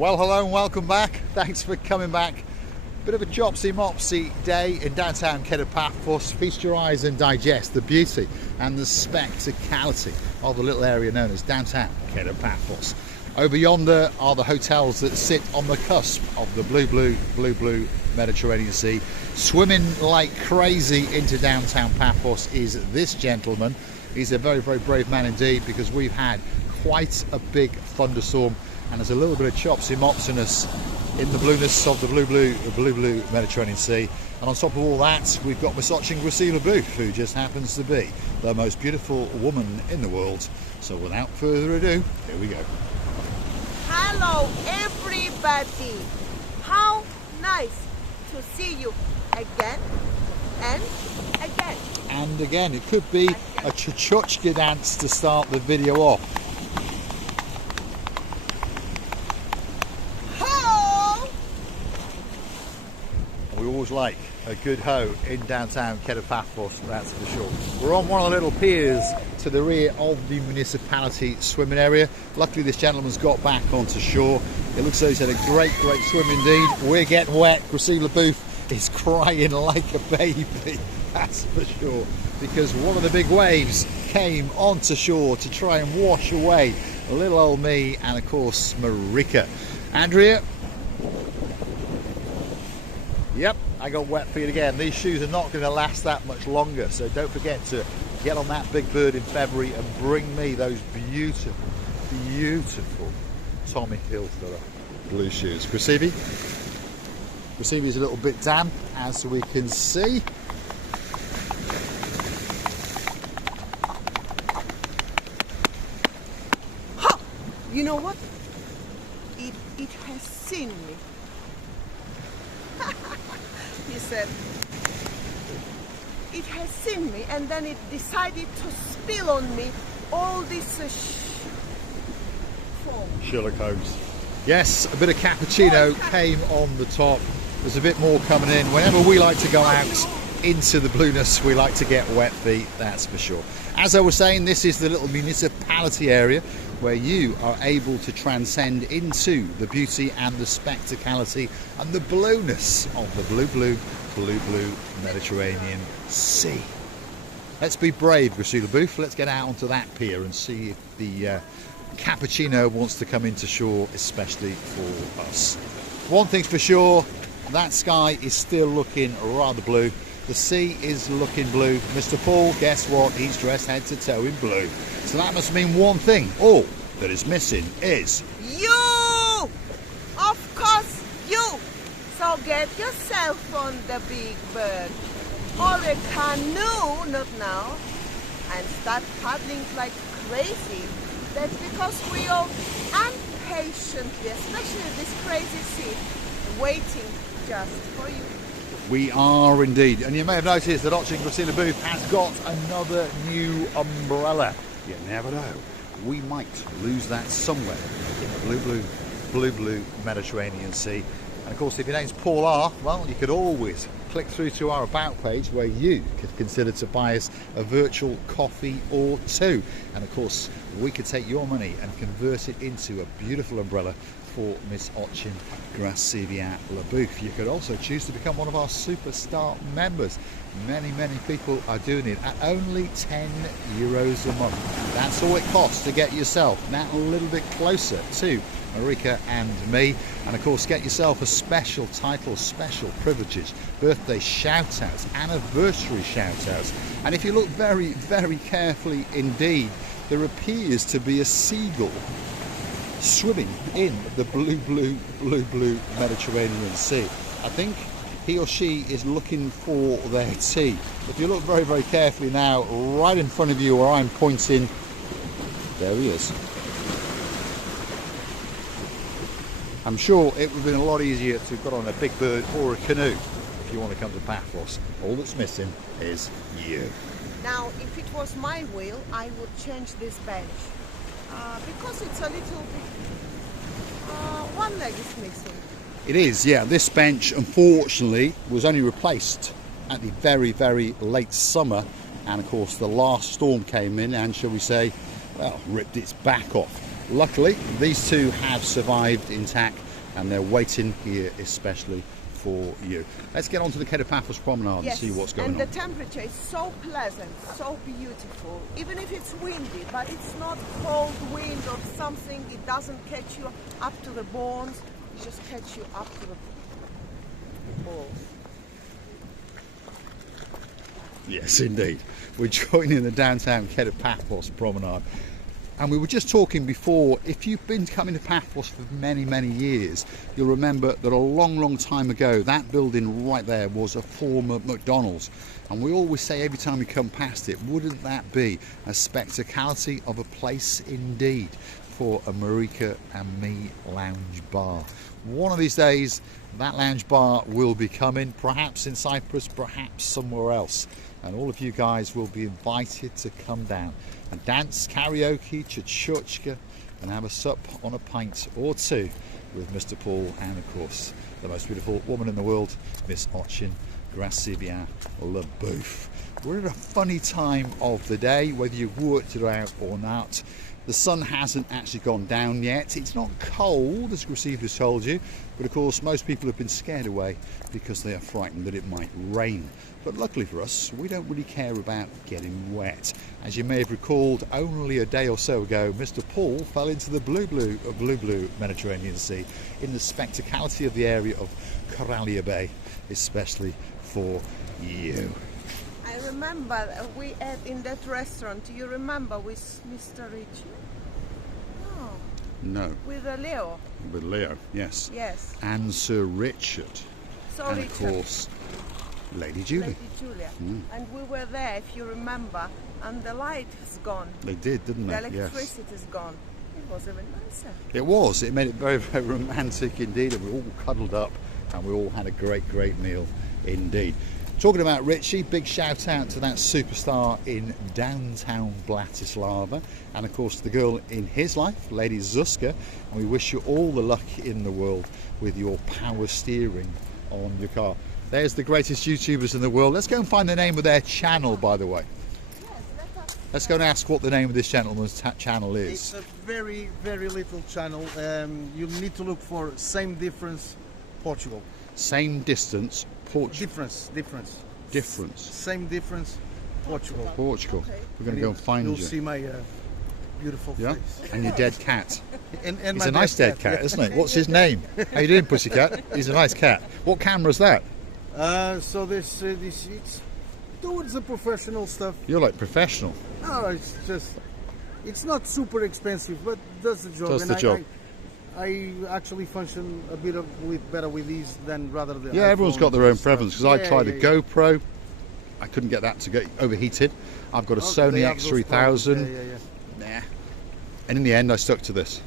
Well, hello and welcome back. Thanks for coming back. Bit of a chopsy-mopsy day in downtown Paphos. Feast your eyes and digest the beauty and the spectacality of the little area known as downtown Paphos. Over yonder are the hotels that sit on the cusp of the blue Mediterranean Sea. Swimming like crazy into downtown Paphos is this gentleman. He's a very brave man indeed, because we've had quite a big thunderstorm and there's a little bit of chopsy-mopsiness in the blueness of the blue Mediterranean Sea. And on top of all that, we've got Miss Gracila, who just happens to be the most beautiful woman in the world. So without further ado, here we go. Hello everybody! How nice to see you again and again. And again, it could be a chuchka dance to start the video off. We always like a good hoe in downtown Paphos, that's for sure. We're on one of the little piers to the rear of the municipality swimming area. Luckily this gentleman's got back onto shore. It looks like he's had a great swim indeed. We're getting wet. Gracila is crying like a baby, that's for sure, because one of the big waves came onto shore to try and wash away little old me and of course Marika. Andrea? Yep, I got wet feet again. These shoes are not going to last that much longer, so don't forget to get on that big bird in February and bring me those beautiful Tommy Hilfiger blue shoes. Gracila is a little bit damp, as we can see. Ha! You know what? It has seen me. He said, it has seen me, and then it decided to spill on me all this foam. Sherlock Holmes. Yes, a bit of cappuccino came on the top. There's a bit more coming in. Whenever we like to go out into the blueness, we like to get wet feet, that's for sure. As I was saying, this is the little municipality area where you are able to transcend into the beauty and the spectacality and the blueness of the blue Mediterranean Sea. Let's be brave, Gracila. Let's get out onto that pier and see if the cappuccino wants to come into shore, especially for us. One thing's for sure, that sky is still looking rather blue. The sea is looking blue. Mr. Paul, guess what? He's dressed head to toe in blue. So that must mean one thing. All that is missing is you! Of course, you! So get yourself on the big bird, or a canoe, not now, and start paddling like crazy. That's because we are impatiently, especially this crazy sea, waiting just for you. We are indeed. And you may have noticed that Gracila has got another new umbrella. You never know. We might lose that somewhere in the blue Mediterranean Sea. And of course, if your name's Paul R, well, you could always click through to our About page where you could consider to buy us a virtual coffee or two. And of course, we could take your money and convert it into a beautiful umbrella for Miss Gracila. You could also choose to become one of our superstar members. Many people are doing it at only €10 a month. That's all it costs to get yourself now a little bit closer to Marika and me, and of course get yourself a special title, special privileges, birthday shout outs, anniversary shout outs. And if you look very carefully indeed, there appears to be a seagull swimming in the blue Mediterranean Sea. I think he or she is looking for their tea. If you look very carefully now, right in front of you where I'm pointing, there he is. I'm sure it would have been a lot easier to have got on a big bird or a canoe if you want to come to Paphos. All that's missing is you. Now, if it was my will, I would change this bench. Because it's a little bit, one leg is missing. It is, yeah. This bench, unfortunately, was only replaced at the very late summer, and of course the last storm came in and, shall we say, well, ripped its back off. Luckily, these two have survived intact, and they're waiting here especially for you. Let's get on to the Paphos Promenade and see what's going on. And the temperature is so pleasant, so beautiful, even if it's windy, but it's not cold wind or something. It doesn't catch you up to the bones, it just catch you up to the balls. Yes, indeed. We're joining the downtown Paphos Promenade. And we were just talking before, if you've been coming to Paphos for many, many years, you'll remember that a long, long time ago, that building right there was a former McDonald's. And we always say every time we come past it, wouldn't that be a spectacality of a place indeed for a Marika and Me lounge bar. One of these days, that lounge bar will be coming, perhaps in Cyprus, perhaps somewhere else. And all of you guys will be invited to come down and dance, karaoke, chuchka, and have a sup on a pint or two with Mr. Paul and, of course, the most beautiful woman in the world, Miss Ochin Gracibia LeBouf. We're at a funny time of the day, whether you've worked it out or not. The sun hasn't actually gone down yet. It's not cold, as Gracibia told you, but of course most people have been scared away because they are frightened that it might rain. But luckily for us, we don't really care about getting wet. As you may have recalled, only a day or so ago, Mr. Paul fell into the blue Mediterranean Sea in the spectacality of the area of Coralia Bay, especially for you. I remember we ate in that restaurant. Do you remember with Mr. Richie? No. With Leo. With Leo, yes. Yes. And Sir Richard. So and of course, Lady Julia. Lady Julia. And we were there, if you remember, and the light is gone. They did, didn't they? The electricity is gone. It was even nicer. It was. It made it very, very romantic indeed, and we all cuddled up and we all had a great, great meal indeed. Talking about Richie, big shout out to that superstar in downtown Bratislava, and of course the girl in his life, Lady Zuzka, and we wish you all the luck in the world with your power steering on your car. There's the greatest YouTubers in the world. Let's go and find the name of their channel, by the way. Let's go and ask what the name of this gentleman's channel is. It's a very, very little channel. You need to look for Same Difference Portugal. Same distance, Portugal. Difference. Same Difference Portugal. Portugal. Okay. We're going to go and find you. You'll see my beautiful face. And your dead cat. And He's a nice dead cat, isn't it? What's his name? How you doing, pussycat? He's a nice cat. What camera is that? So this it's towards the professional stuff. You're like professional. No, it's not super expensive, but does the job. Does the job. I actually function a bit better with these than rather than. Yeah, everyone's got their own preference. Because I tried a GoPro, I couldn't get that to get overheated. I've got a Sony X3000. Nah. And in the end, I stuck to this.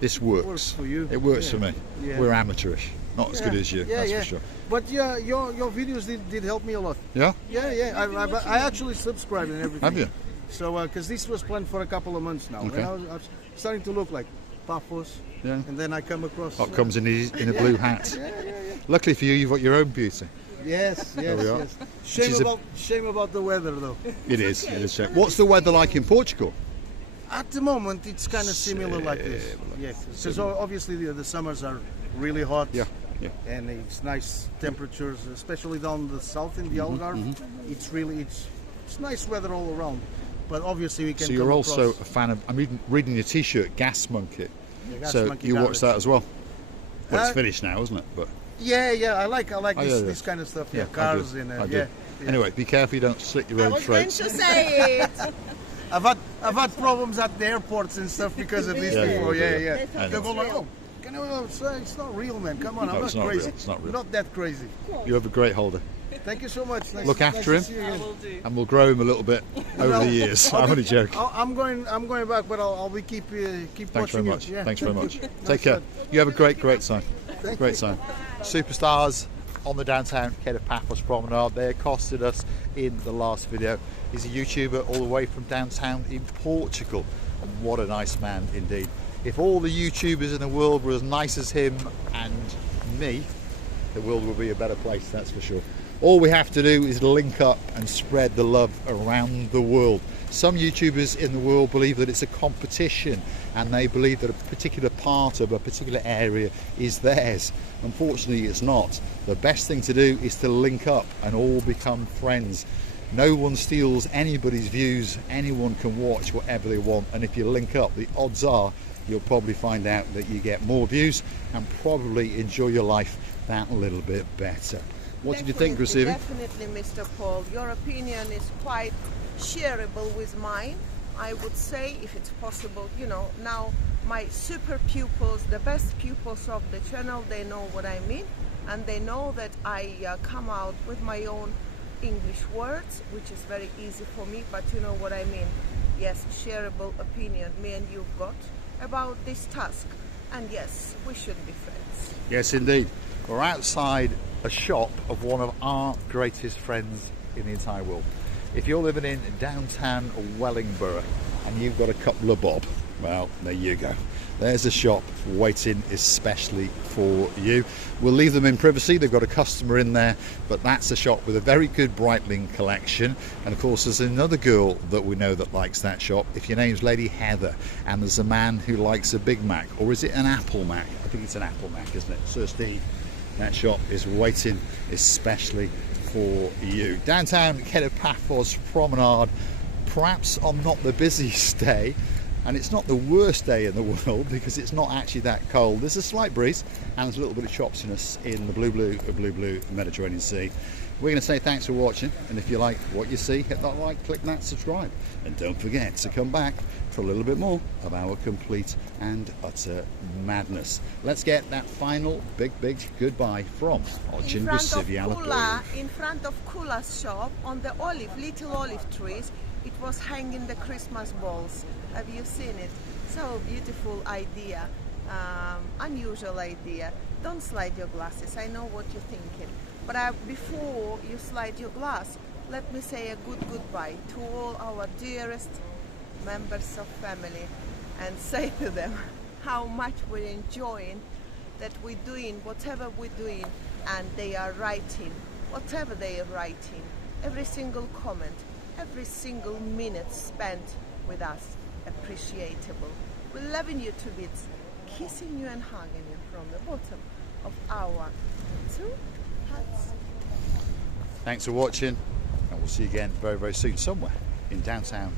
This works. It works for you. It works for me. Yeah. We're amateurish, not as good as you. That's for sure. But yeah, your videos did help me a lot. Yeah. Yeah. I actually subscribed and everything. Have you? So because this was planned for a couple of months now, Okay. and I was starting to look like Paphos. Yeah. And then I come across. What comes in a blue hat. Yeah. Luckily for you, you've got your own beauty. Yes. we are. Shame about the weather though. It is. It is. What's the weather like in Portugal? At the moment, it's kind of similar like this. Yeah. Because obviously the summers are really hot. Yeah. And it's nice temperatures, especially down the south in the Algarve. It's nice weather all around. But obviously we can. So you're also a fan of. I'm reading your T-shirt, Gas Monkey. So you watch that as well. Well, it's finished now, isn't it? But yeah. I like this kind of stuff. Yeah, cars and I do. Anyway, be careful you don't slit your own throats. I was going to say it. I've had problems at the airports and stuff because of this before. Yeah. They go like, it's not real, man. Come on, No, I'm it's not not crazy. real. It's not real. Not that crazy. You have a great holder. Thank you so much. Look after him. See you again. And we'll grow him a little bit over the years. I'm only joking. I'm going back, but I'll be keep Thanks watching very much. you. Yeah. Thanks very much. Nice Take care. one. You have a great time. Thank Great time. Superstars on the downtown Paphos Promenade. They accosted us in the last video. He's a YouTuber all the way from downtown in Portugal. And what a nice man indeed. If all the YouTubers in the world were as nice as him and me, the world would be a better place, that's for sure. All we have to do is link up and spread the love around the world. Some YouTubers in the world believe that it's a competition, and they believe that a particular part of a particular area is theirs. Unfortunately, it's not. The best thing to do is to link up and all become friends. No one steals anybody's views. Anyone can watch whatever they want, and if you link up, the odds are you'll probably find out that you get more views and probably enjoy your life that little bit better. What did you think, Graciela? Definitely, Mr. Paul. Your opinion is quite shareable with mine. I would say, if it's possible, you know, now my super pupils, the best pupils of the channel, they know what I mean, and they know that I come out with my own English words, which is very easy for me, but you know what I mean. Yes, shareable opinion me and you've got about this task, and yes, we should be friends. Yes, indeed. We're outside a shop of one of our greatest friends in the entire world. If you're living in downtown Wellingborough and you've got a couple of bob, well, there you go. There's a shop waiting especially for you. We'll leave them in privacy. They've got a customer in there, but that's a shop with a very good Breitling collection. And of course, there's another girl that we know that likes that shop. If your name's Lady Heather, and there's a man who likes a Big Mac, or is it an Apple Mac? I think it's an Apple Mac, isn't it? Sir Steve, that shop is waiting especially for you. Downtown Paphos Promenade, perhaps on not the busiest day, and it's not the worst day in the world because it's not actually that cold. There's a slight breeze and there's a little bit of chopsiness in the blue Mediterranean Sea. We're going to say thanks for watching, and if you like what you see, hit that like, click that subscribe, and don't forget to come back for a little bit more of our complete and utter madness. Let's get that final big goodbye from Ochin Brasilia. In front of Kula's shop, on the little olive trees, it was hanging the Christmas balls. Have you seen it? So beautiful idea, unusual idea. Don't slide your glasses, I know what you're thinking. But before you slide your glass, let me say a goodbye to all our dearest members of family, and say to them how much we're enjoying that we're doing whatever we're doing, and they are writing whatever they are writing. Every single comment, every single minute spent with us, appreciable. We're loving you to bits, kissing you and hugging you from the bottom of our two hearts. Thanks for watching, and we'll see you again very soon, somewhere in downtown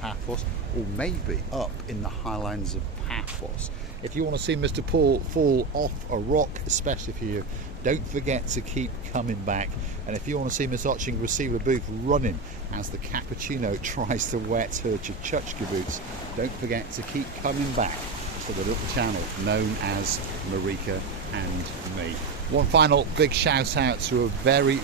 Paphos, or maybe up in the highlands of Paphos. If you want to see Mr. Paul fall off a rock, especially for you, don't forget to keep coming back. And if you want to see Miss Ochin Grasilia Booth running as the cappuccino tries to wet her Chuchka boots, don't forget to keep coming back to the little channel known as Marika and Me. One final big shout out to a very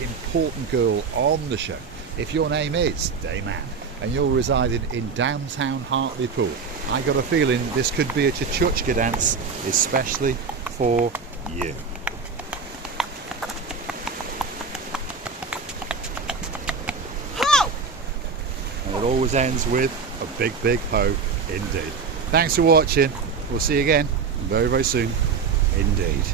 important girl on the show. If your name is Dayman and you're residing in downtown Hartlepool, I got a feeling this could be a Chuchka dance especially for you. And it always ends with a big ho indeed. Thanks for watching. We'll see you again very soon indeed.